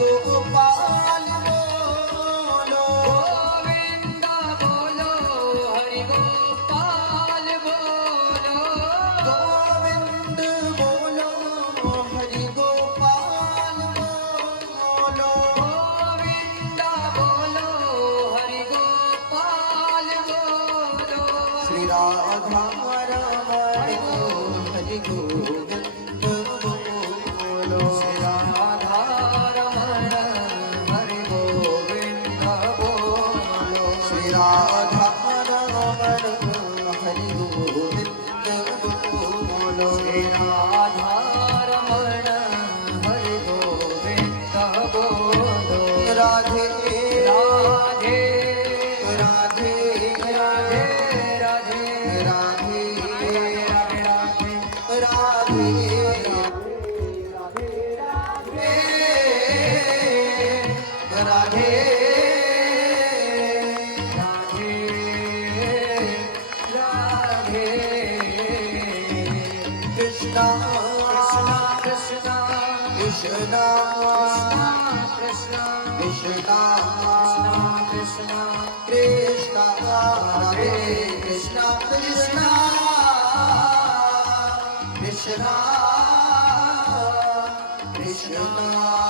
गोपाल बोलो गोविंद बोलो हरि गोपाल बोलो गोविंद बोलो हरि गोपाल बोलो गोविंद बोलो हरि गोपाल बोलो श्री राधा रमण हरि गोविंद बोलो श्री राधा रमण हरि गोविंद बोलो श्री राधा रमण हरि गोविंद बोलो श्री राधा रमण हरि गोविंद बोलो राधे राधे राधे राधे राधे राधे राधे राधे राधे कृष्णा कृष्णा कृष्णा कृष्णा कृष्णा कृष्णा कृष्णा राधे कृष्णा कृष्णा कृष्णा कृष्णा